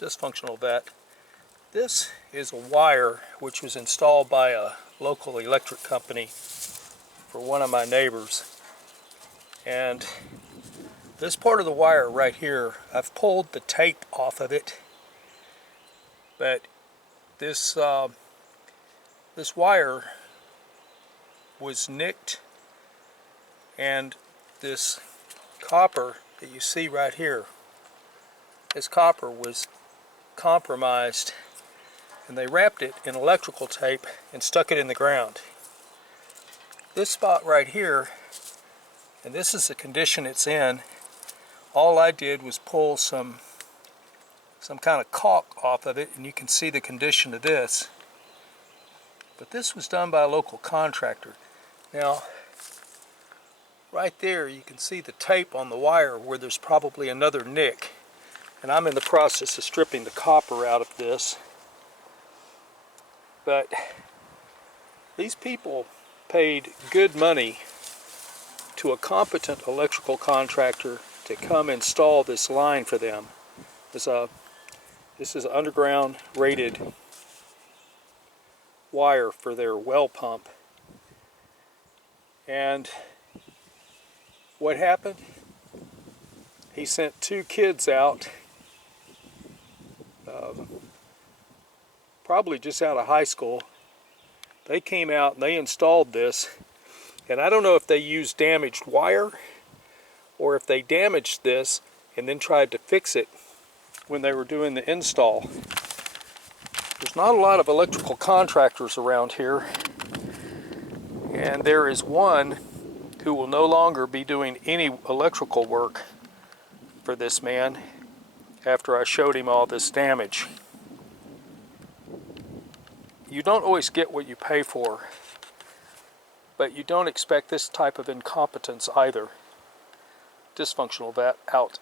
dysfunctional vet. This is a wire which was installed by a local electric company for one of my neighbors. And this part of the wire right here, I've pulled the tape off of it, but this wire was nicked, and this copper that you see right here, this copper was compromised, and they wrapped it in electrical tape and stuck it in the ground. This spot right here, and this is the condition it's in, all I did was pull some kind of caulk off of it, and you can see the condition of this. But this was done by a local contractor. Now, right there you can see the tape on the wire where there's probably another nick. And I'm in the process of stripping the copper out of this. But these people paid good money to a competent electrical contractor to come install this line for them. This is an underground rated wire for their well pump. And what happened? He sent two kids out, probably just out of high school. They came out and they installed this, and I don't know if they used damaged wire or if they damaged this and then tried to fix it when they were doing the install. There's not a lot of electrical contractors around here, and there is one who will no longer be doing any electrical work for this man after I showed him all this damage. You don't always get what you pay for, but you don't expect this type of incompetence either. Dysfunctional vet out.